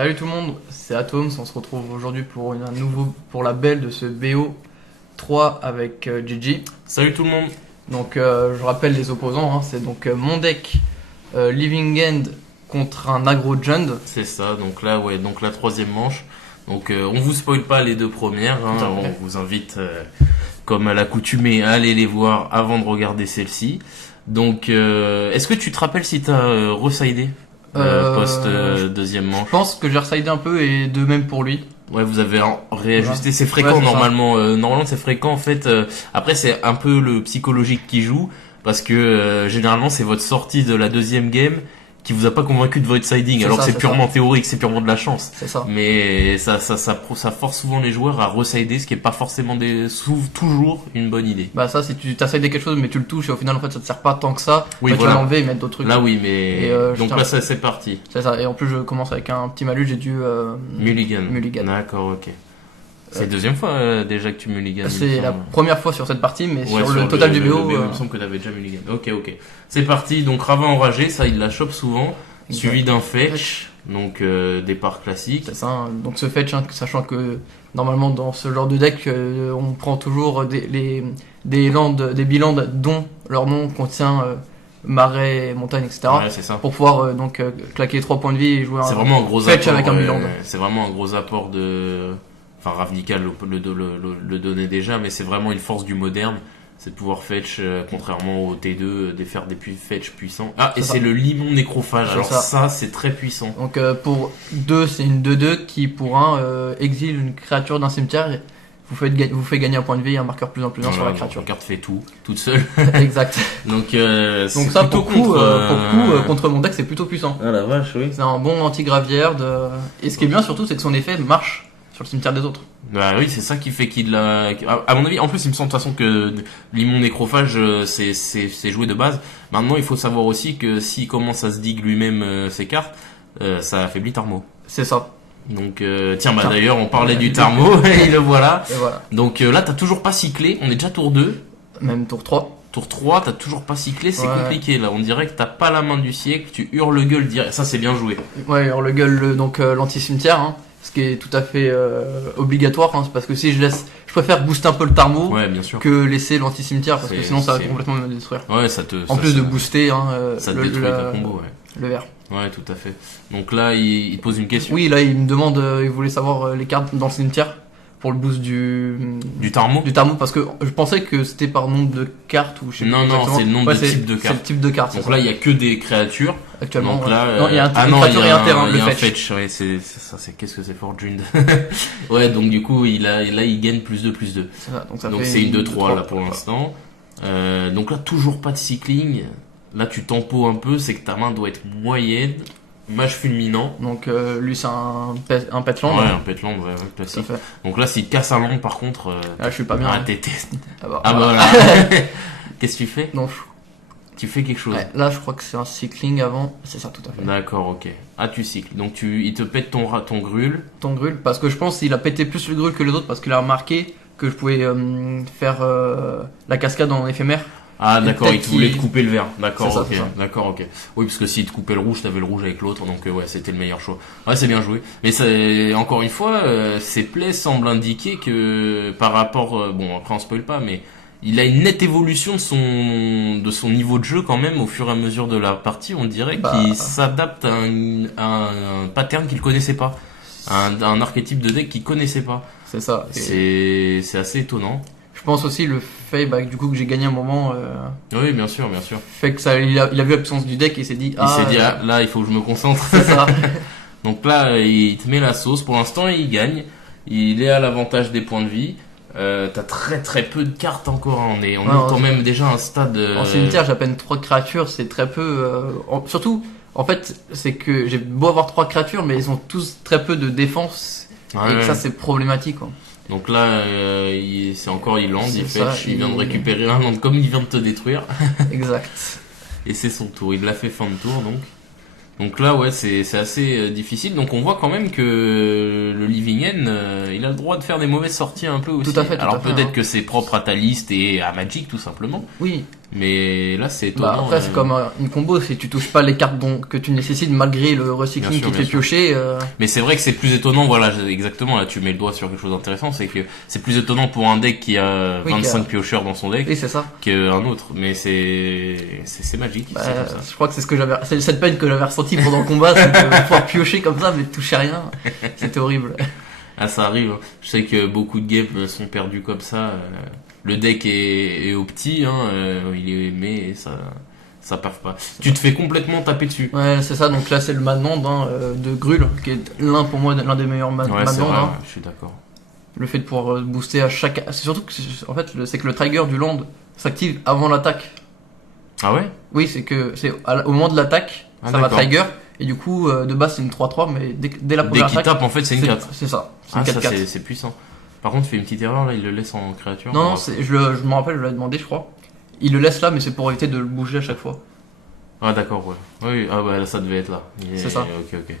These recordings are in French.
Salut tout le monde, c'est Atoms, on se retrouve aujourd'hui pour un nouveau pour la belle de ce BO 3 avec Gigi. Salut tout le monde. Donc je rappelle les opposants, hein, c'est donc mon deck Living End contre un Aggro Jund. C'est ça, donc là donc la troisième manche. Donc on vous spoil pas les deux premières, hein, on vous invite comme à l'accoutumée à aller les voir avant de regarder celle-ci. Donc est-ce que tu te rappelles si t'as residé post deuxième manche? Je pense que j'ai residé un peu et de même pour lui. Ouais, vous avez réajusté, Voilà. c'est fréquent Ouais, c'est normalement. Normalement c'est fréquent en fait. Après c'est un peu le psychologique qui joue parce que généralement c'est votre sortie de la deuxième game qui vous a pas convaincu de votre siding, alors que c'est purement théorique, c'est purement de la chance. C'est ça. Mais ça force souvent les joueurs à resider, ce qui est pas forcément toujours une bonne idée. Bah ça, si tu t'as sidé quelque chose mais tu le touches et au final en fait ça te sert pas tant que ça, Oui, tu voilà. vas l'enlever et mettre d'autres trucs. Là oui, mais Et, donc là ça c'est parti. C'est ça, et en plus je commence avec un petit malus, j'ai dû Mulligan. Mulligan. D'accord, ok. C'est la deuxième fois déjà que tu mulligan. C'est la première fois sur cette partie, mais Ouais, sur le total du BO. Il me semble que t'avais déjà mulligan. Ok. C'est parti, donc Ravin enragé, ça il la chope souvent. Suivi d'un fetch, donc départ classique. C'est ça, hein. Donc ce fetch, hein, sachant que normalement dans ce genre de deck, on prend toujours des bilans dont leur nom contient marais, montagne, etc. Ouais, c'est ça. Pour pouvoir claquer 3 points de vie et jouer C'est vraiment un gros fetch apport, avec un bilan. c'est vraiment un gros apport de. Enfin, Ravnica le donnait déjà, mais c'est vraiment une force du moderne. C'est de pouvoir fetch, contrairement au T2, de faire des fetch puissants. Ah, et c'est le limon nécrophage. Alors ça c'est très puissant. Donc pour 2, c'est une 2-2 qui pour 1 exile une créature d'un cimetière. Vous fait gagner un point de vie et un marqueur plus 1 sur la créature. La carte fait tout, toute seule. Exact. Donc ça pour coup, contre mon deck c'est plutôt puissant. Ah la vache, oui. C'est un bon anti-gravière et ce qui est bien surtout c'est que son effet marche sur le cimetière des autres. Bah oui, c'est ça qui fait qu'il l'a. À mon avis, en plus, il me semble de toute façon que l'immun nécrophage, c'est joué de base. Maintenant, il faut savoir aussi que s'il commence à se dig lui-même ses cartes, ça affaiblit Tarmo. C'est ça. Donc tiens, d'ailleurs, on parlait du Tarmo et le voilà. Et voilà. Donc là, t'as toujours pas cyclé. On est déjà tour 2. Même tour 3. Tour 3, t'as toujours pas cyclé, c'est compliqué là. On dirait que t'as pas la main du siècle, tu hurles gueule direct. Ça, c'est bien joué. Ouais, hurle gueule, donc l'anti-cimetière. Hein. Ce qui est tout à fait obligatoire, hein, c'est parce que si je préfère booster un peu le Tarmo bien sûr, que laisser l'anti-cimetière parce que sinon ça va complètement me détruire. Ouais, en plus de booster ça te détruit ta combo, le vert. Ouais, tout à fait. Donc là, il pose une question. Oui, là il me demande, il voulait savoir les cartes dans le cimetière pour le boost du Tarmo. Du Tarmo, parce que je pensais que c'était par nombre de cartes ou je sais pas. Non, c'est le nombre de types de cartes. C'est le type de cartes. Donc là, il y a que des créatures. Actuellement. Donc là, non, il y a une créature et un terrain, le fetch. Ouais, c'est ça, qu'est-ce que c'est for Jund. Ouais, donc du coup, il gagne plus 2. C'est ça, donc c'est une 2-3 là pour l'instant. Donc là, toujours pas de cycling. Là, tu tempo un peu, c'est que ta main doit être moyenne. Mage fulminant. Donc lui c'est un petland. Ouais, un petland, ouais, classique. Donc là, s'il casse un land, par contre, là je suis pas bien. Ah, t'étestes. Ah bah là. Qu'est-ce que tu fais? Non. Tu fais quelque chose. Ouais, là je crois que c'est un cycling avant. C'est ça, tout à fait. D'accord, ok. Ah, tu cycles. Donc il te pète ton grul. Ton grul, parce que je pense qu'il a pété plus le grul que les autres parce qu'il a remarqué que je pouvais faire la cascade en éphémère. Ah d'accord, il voulait te couper le vert. D'accord, ça, ok. D'accord, ok. Oui, parce que s'il te coupait le rouge, t'avais le rouge avec l'autre, donc ouais, c'était le meilleur choix. Ouais, c'est bien joué. Mais c'est encore une fois, ses plays semblent indiquer que par rapport, bon après on spoil pas, mais il a une nette évolution de son niveau de jeu quand même au fur et à mesure de la partie. On dirait qu'il s'adapte à un pattern qu'il connaissait pas, un archétype de deck qu'il connaissait pas. C'est ça. C'est assez étonnant. Je pense aussi le fait du coup que j'ai gagné un moment. Oui, bien sûr. Fait que il a vu la puissance du deck et il s'est dit. Là il faut que je me concentre. C'est ça. Donc là il te met la sauce. Pour l'instant il gagne. Il est à l'avantage des points de vie. T'as très peu de cartes encore. On est quand même déjà à un stade. En cimetière j'ai à peine 3 créatures, c'est très peu. Surtout en fait c'est que j'ai beau avoir 3 créatures mais ils ont tous très peu de défense et que ça c'est problématique quoi. Donc là, c'est encore il land, il ça, fetch, il vient de récupérer un land comme il vient de te détruire. Exact. Et c'est son tour, il l'a fait fin de tour donc. Donc là, ouais, c'est assez difficile. Donc on voit quand même que le Living End, il a le droit de faire des mauvaises sorties un peu aussi. Tout à fait. Alors peut-être que c'est propre à ta liste et à Magic tout simplement. Oui. Mais là, c'est étonnant. Après, c'est comme une combo, si tu touches pas les cartes que tu nécessites malgré le recycling qui te fait piocher. Mais c'est vrai que c'est plus étonnant, voilà, exactement, là tu mets le doigt sur quelque chose d'intéressant, c'est que c'est plus étonnant pour un deck qui a 25 piocheurs dans son deck c'est ça. qu'un autre. Mais c'est magique. Bah, c'est comme ça. Je crois que c'est cette peine que j'avais ressentie pendant le combat, c'est de pouvoir piocher comme ça mais de toucher rien. C'était horrible. Ah, ça arrive. Je sais que beaucoup de games sont perdus comme ça. Le deck est au petit, hein, il est aimé et ça perf pas. Tu te fais complètement taper dessus. Ouais, c'est ça. Donc là, c'est le Manand de Grul, qui est pour moi l'un des meilleurs Manand. Ouais, c'est vrai, je suis d'accord. Le fait de pouvoir booster à chaque, c'est surtout que en fait, c'est que le trigger du land s'active avant l'attaque. Ah ouais? Oui, c'est que c'est au moment de l'attaque, ça va trigger. Et du coup, de base, c'est une 3-3, mais dès la première attaque, dès qu'il tape, en fait, c'est une 4. C'est ça. C'est une 4-4. Ça, c'est puissant. Par contre, il fait une petite erreur là, il le laisse en créature. Non, je me rappelle, je l'avais demandé, je crois. Il le laisse là, mais c'est pour éviter de le bouger à chaque fois. Ah d'accord, ouais. Oui, ah bah là, ça devait être là. C'est ça. Ok.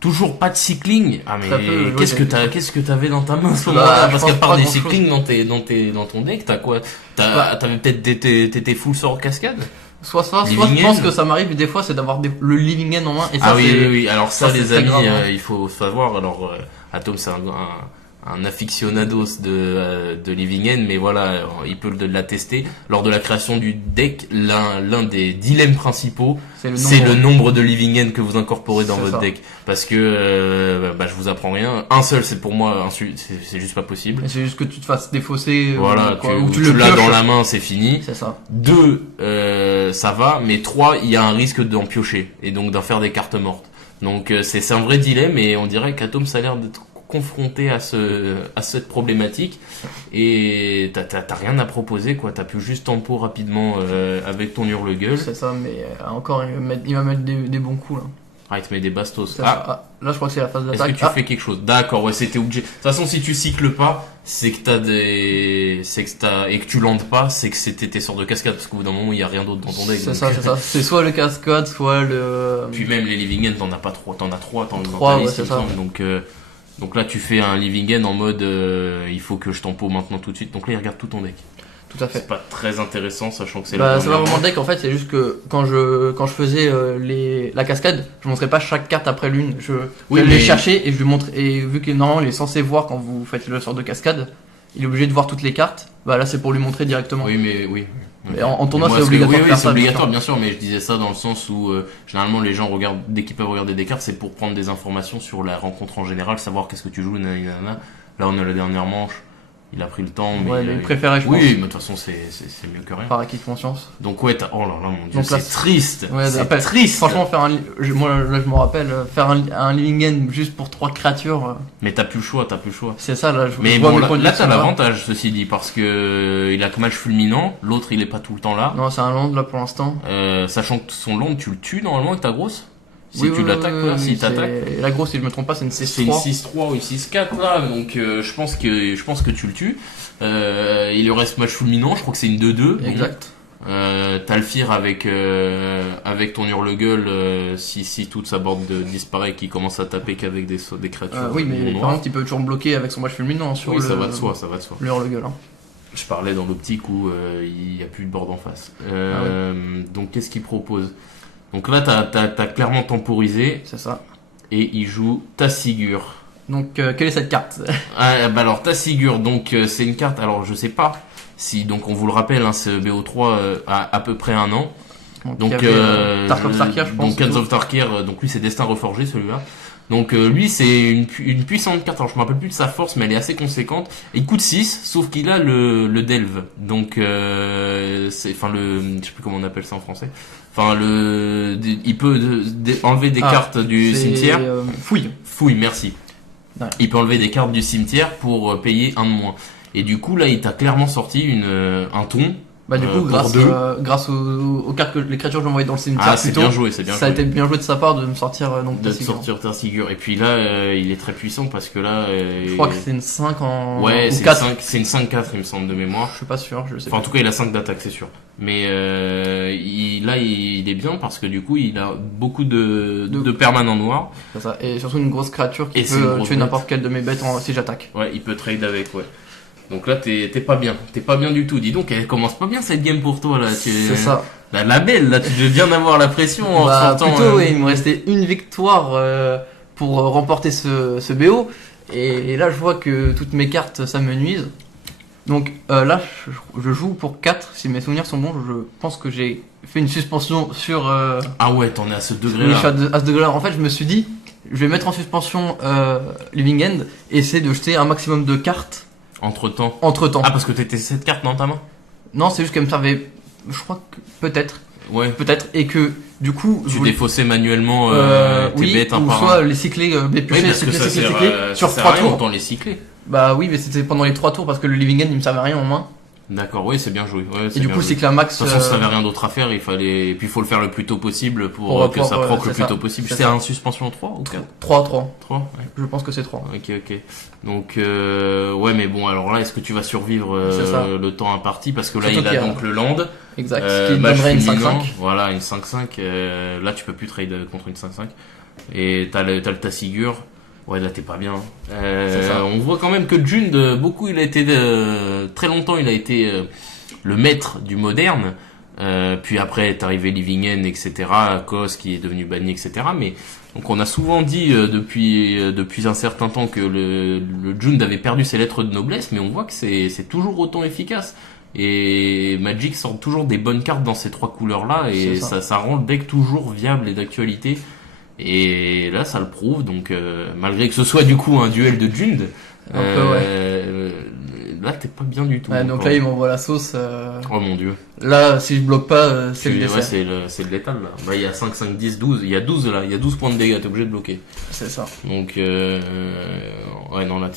Toujours pas de cycling. Ah mais peu, qu'est-ce que t'avais dans ta main à ce moment-là? Parce qu'à part des cycling dans ton deck, t'as quoi? T'avais peut-être t'étais full sort cascade? Soit je pense que ça m'arrive des fois, c'est d'avoir le Living End en main. Et ça, oui. Alors ça les amis, grave, hein. Il faut savoir. Alors Atom, c'est un aficionados de Living End, mais voilà, il peut l'attester. Lors de la création du deck, l'un des dilemmes principaux, c'est le nombre de Living End que vous incorporez dans votre deck. Parce que, je vous apprends rien. Un seul, c'est pour moi, c'est juste pas possible. C'est juste que tu te fasses défausser. Voilà, tu l'as dans la main, c'est fini. C'est ça. 2, ça va, mais 3, il y a un risque d'en piocher. Et donc d'en faire des cartes mortes. Donc c'est un vrai dilemme, et on dirait qu'Atom, ça a l'air d'être confronté à cette problématique, et t'as rien à proposer, quoi. T'as pu juste tempo rapidement avec ton hurle-gueule. C'est ça, mais encore il va mettre des bons coups là. Ah, il te met des bastos. Là je crois que c'est la phase d'attaque. Est-ce que tu fais quelque chose? D'accord, ouais, c'était obligé. De toute façon, si tu cycles pas, c'est que et que tu landes pas, c'est que c'était tes sorts de cascade, parce qu'au bout d'un moment, il y a rien d'autre dans ton deck. C'est ça. C'est soit le cascade, soit le... Puis même les Living End, t'en as pas 3, t'en as 3 dans ta liste, il me semble. Donc là, tu fais un Living End en mode il faut que je tempo maintenant tout de suite. Donc là, il regarde tout ton deck. Tout à fait. C'est pas très intéressant, sachant que c'est c'est pas vraiment le deck, en fait, c'est juste que quand je faisais la cascade, je montrais pas chaque carte après l'une. Je les cherchais et je lui montrais. Et vu que normalement, il est censé voir quand vous faites le sort de cascade, il est obligé de voir toutes les cartes. Bah là, c'est pour lui montrer directement. Oui, mais oui. Mais en tournoi, c'est obligatoire. Oui, c'est obligatoire, bien sûr, mais je disais ça dans le sens où généralement les gens regardent, dès qu'ils peuvent regarder des cartes, c'est pour prendre des informations sur la rencontre en général, savoir qu'est-ce que tu joues, nanana. Là, on a la dernière manche, il a pris le temps, mais il préférait, je pense. Oui, mais de toute façon, c'est mieux que rien. Par acquis de conscience. Donc ouais, oh là là, mon dieu, c'est triste. Ouais, c'est triste. Franchement, moi là, je me rappelle, faire un Living End juste pour 3 créatures. Mais t'as plus le choix. C'est ça, là, mais bon, là t'as l'avantage, ceci dit, parce que il a que match fulminant, l'autre il est pas tout le temps là. Non, c'est un land là pour l'instant. Sachant que son land, tu le tues normalement avec ta grosse. Si tu l'attaques, si t'attaques. La grosse, si je me trompe pas, c'est une 6-3. C'est une 6-3 ou une 6-4 là, donc je pense que tu le tues. Il lui reste match fulminant, je crois que c'est une 2-2. Exact. Talfir avec ton hurle-gueule, si toute sa board disparaît, qui commence à taper qu'avec des créatures. Oui, mais par contre, il peut toujours bloquer avec son match fulminant sur ça va de soi. Le hurle-gueule. Hein. Je parlais dans l'optique où il y a plus de board en face. Donc qu'est-ce qu'il propose? Donc là, t'as clairement temporisé. C'est ça. Et il joue Tassigure. Donc, quelle est cette carte? Alors, Tassigure, donc c'est une carte, alors je sais pas si, donc on vous le rappelle, hein, ce BO3 a à peu près 1 an. Donc, Tark of Tarkir, je pense. Donc, Khans of Tarkir, donc lui c'est Destin Reforgé celui-là. Donc lui c'est une puissante carte, alors je me rappelle plus de sa force, mais elle est assez conséquente. Il coûte 6, sauf qu'il a le Delve. Donc, je sais plus comment on appelle ça en français. Il peut enlever des cartes du cimetière. Fouille, merci. Ouais. Il peut enlever des cartes du cimetière pour payer 1 de moins. Et du coup, là, il t'a clairement sorti un ton Bah du coup, pour deux. grâce aux cartes que les créatures que j'envoyais dans le cimetière, Ah, c'est plutôt, bien joué, c'est bien ça a joué. été bien joué de sa part de me sortir donc De te Tasigur. sortir ta figure. Et puis là, il est très puissant parce que là... Je crois que c'est une 5 en Ouais, ou c'est 4. c'est une 5-4, il me semble, de mémoire. Je suis pas sûr, je sais Enfin, en pas. tout cas, il a 5 d'attaque, c'est sûr. Mais là, il est bien parce que du coup, il a beaucoup de permanents noirs. C'est ça. Et surtout une grosse créature qui Et c'est une peut grosse tuer bête. n'importe quelle de mes bêtes si j'attaque. Ouais, il peut trade avec, ouais. Donc là, t'es pas bien. T'es pas bien du tout. Dis donc, elle commence pas bien cette game pour toi, là. C'est ça. La belle, là, tu viens d'avoir la pression en Bah, sortant. plutôt, oui, il me restait une victoire pour remporter ce BO. Et là, je vois que toutes mes cartes, ça me nuise. Donc là, je joue pour 4. Si mes souvenirs sont bons, je pense que j'ai fait une suspension sur Ah ouais, t'en es à ce oui, degré-là. je suis à ce degré-là. En fait, je me suis dit, je vais mettre en suspension Living End et essayer de jeter un maximum de cartes Entre-temps. entre temps. Ah, parce que t'étais cette carte dans ta main? Non, c'est juste qu'elle me servait, je crois que peut-être, Ouais. et que du coup, je Tu voulais- défaussais manuellement tes oui, bêtes un ou par soit un. les cycler, Oui, béplucher, parce que ça cycler, sert, cycler, ça sur sert à 3 rien, tours. autant les cycler. Bah oui, mais c'était pendant les 3 tours parce que le Living End il me servait à rien en main. D'accord, oui, c'est bien joué. Ouais, c'est Et du bien coup, joué. cycle un max. De toute façon, si t'avais rien d'autre à faire, il fallait. Et puis, il faut le faire le plus tôt possible pour que ça proc le c'est plus ça. tôt possible. C'est C'était ça. un suspension 3 ou 4? 3. 3, ouais. Je pense que c'est 3. Ok, ok. Donc, ouais, mais bon, alors là, est-ce que tu vas survivre C'est ça. le temps imparti? Parce que là, Surtout il a qu'il y a- donc le land. Exact. Ce qui Mage donnerait une fulminant. 5-5. Voilà, une 5-5. Là, tu peux plus trade contre une 5-5. Et t'as le Tasigur. Ouais, là, t'es pas bien. C'est ça. On voit quand même que Jund, il a été, très longtemps, il a été le maître du moderne. Puis après est arrivé Living End, etc. Kos qui est devenu banni, etc. Mais donc on a souvent dit depuis un certain temps que le Jund avait perdu ses lettres de noblesse, mais on voit que c'est toujours autant efficace. Et Magic sort toujours des bonnes cartes dans ces 3 couleurs là et C'est ça. ça rend le deck toujours viable et d'actualité. Et là ça le prouve, donc malgré que ce soit du coup un duel de Jund, Un peu, là t'es pas bien du tout. Ouais, donc là, il m'envoie la sauce. Oh mon dieu. Là, si je bloque pas, c'est le Ouais, dessert. c'est le létal là. Bah, il y a 5, 5, 10, 12. Il y a 12 là. Il y a 12 points de dégâts. T'es obligé de bloquer. C'est ça. Donc, ouais, non, là,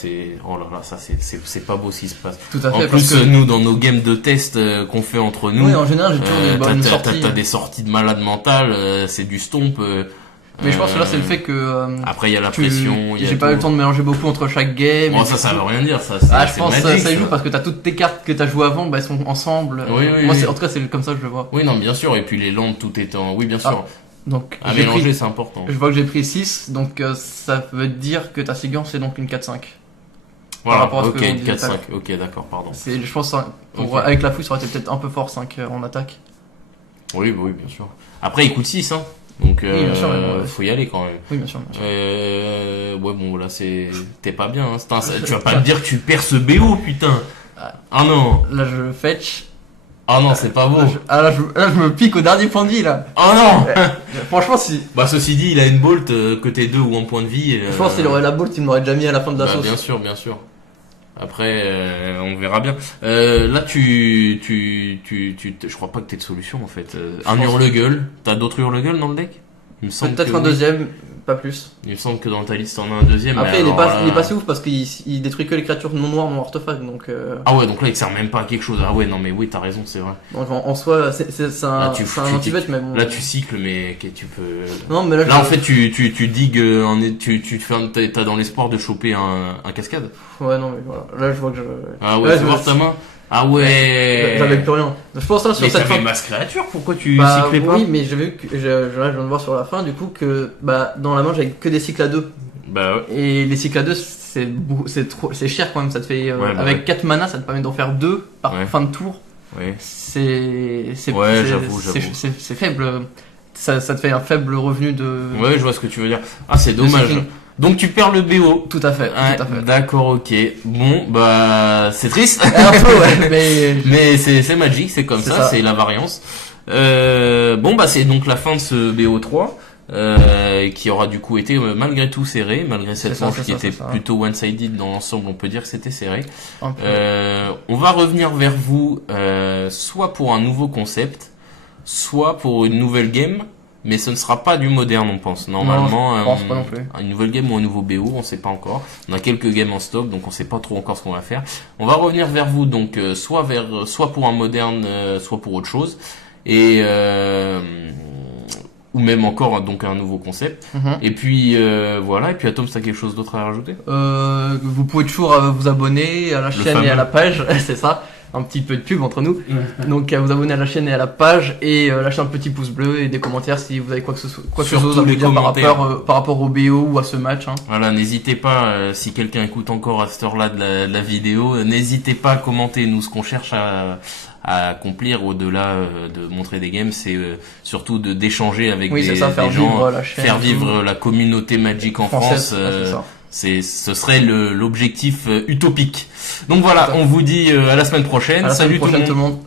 oh là là, ça, c'est pas beau ce qui se passe. Tout à En fait. plus, parce que nous, dans nos games de test qu'on fait entre nous, oui, en général, j'ai toujours des bonnes sorties. t'as des sorties de malade mental, c'est du stomp. Mais je pense que là, c'est le fait que après, il y a la pression. il y a j'ai pas eu le tout. temps de mélanger beaucoup entre chaque game. Bon, et ça du coup- veut rien dire, ça. Ah, je c'est pense que Magic, ça joue parce que t'as toutes tes cartes que t'as jouées avant, bah elles sont ensemble. Oui, oui, Moi, oui. en tout cas, c'est comme ça que je le vois. Oui, non, bien sûr. Et puis les landes, tout est en. Oui, bien sûr. Donc, À j'ai mélanger, pris- c'est important. je vois que j'ai pris 6, donc ça veut dire que ta Sigur c'est donc une 4-5. Voilà, rapport à ce ok, que l'on une disait tout à 4-5. Ok, d'accord, pardon. Je pense que Ok. avec la fouille, ça aurait été peut-être un peu fort 5 en attaque. Oui, oui, bien sûr. Après, il coûte 6, hein. Donc, Oui, bien sûr, mais bon, faut y aller quand même. Oui, bien sûr. Bien sûr. Ouais, bon, là, t'es pas bien, hein. Tu vas pas me dire que tu perds ce BO, putain. Ah non. Là, je fetch. Ah non, c'est pas beau. Là, je me pique au dernier point de vie, là. Oh non. Franchement, si. Bah, ceci dit, il a une bolt, côté 2 ou un point de vie. Je pense qu'il aurait la bolt, il m'aurait déjà mis à la fin de la Bah, sauce. bien sûr, bien sûr. Après, on verra bien. Là, je crois pas que t'aies de solution, en fait. Un pense- hurle-gueule. T'as d'autres hurle-gueule dans le deck? Il me semble Peut-être que un oui. deuxième, pas plus. Il me semble que dans ta liste, t'en as un deuxième. Après, mais il est alors pas là- si ouf parce qu'il détruit que les créatures non noires, non artefacts, donc. Ah ouais, donc là, il sert même pas à quelque chose. Ah ouais, non, mais oui, t'as raison, c'est vrai. Donc, en soi, c'est un, Là, c'est un anti-bet, mais bon. Là, tu cycles, mais que tu peux. Non, mais là, Là, en fait, tu digues, t'as dans l'espoir de choper un cascade. Ouais, non, mais voilà. Là, je vois que je. Ah ouais, Là, fais voir ta main. Ah ouais. J'avais plus rien. Je pense là sur Mais cette t'avais fin. masse créature, pourquoi tu Bah, cyclais pas? oui, mais j'ai vu que là, je viens de voir sur la fin du coup que bah dans la main j'avais que des cycles à 2 Bah ouais. et les cycles à 2 c'est cher quand même, ça te fait Ouais, bah avec ouais. 4 mana ça te permet d'en faire 2 par Ouais. fin de tour. Ouais. Ouais, j'avoue. c'est faible. Ça te fait un faible revenu de. Ouais, je vois ce que tu veux dire. Ah, c'est dommage. cycling. Donc tu perds le BO. Tout à fait. Ouais, Tout à fait. d'accord, ok. Bon, bah, c'est triste. Un peu ouais, mais. Mais c'est Magic, c'est comme C'est ça, ça. c'est la variance. Bon, bah, c'est donc la fin de ce BO3. Qui aura du coup été malgré tout serré, malgré cette C'est ça, manche c'est qui ça, était c'est ça. plutôt one-sided dans l'ensemble, on peut dire que c'était serré. Un peu. On va revenir vers vous soit pour un nouveau concept, soit pour une nouvelle game, mais ce ne sera pas du moderne, on pense. Normalement, non, je pense pas non plus. Une nouvelle game ou un nouveau BO, on sait pas encore. On a quelques games en stock, donc on sait pas trop encore ce qu'on va faire. On va revenir vers vous, donc soit pour un moderne, soit pour autre chose, et ou même encore donc un nouveau concept. Et puis voilà. Et puis Atom, t'as quelque chose d'autre à rajouter? Vous pouvez toujours vous abonner à la chaîne et à la page, c'est ça. Un petit peu de pub entre nous. Donc vous abonner à la chaîne et à la page et lâcher un petit pouce bleu et des commentaires si vous avez quoi que ce soit à vous dire par rapport au BO ou à ce match. Hein. Voilà, n'hésitez pas, si quelqu'un écoute encore à cette heure-là de la vidéo, n'hésitez pas à commenter. Nous, ce qu'on cherche à accomplir au-delà de montrer des games, c'est surtout d'échanger avec des gens, faire vivre la communauté Magic en France. Ce serait l'objectif utopique. Donc voilà, on vous dit à la semaine prochaine. Salut tout le monde.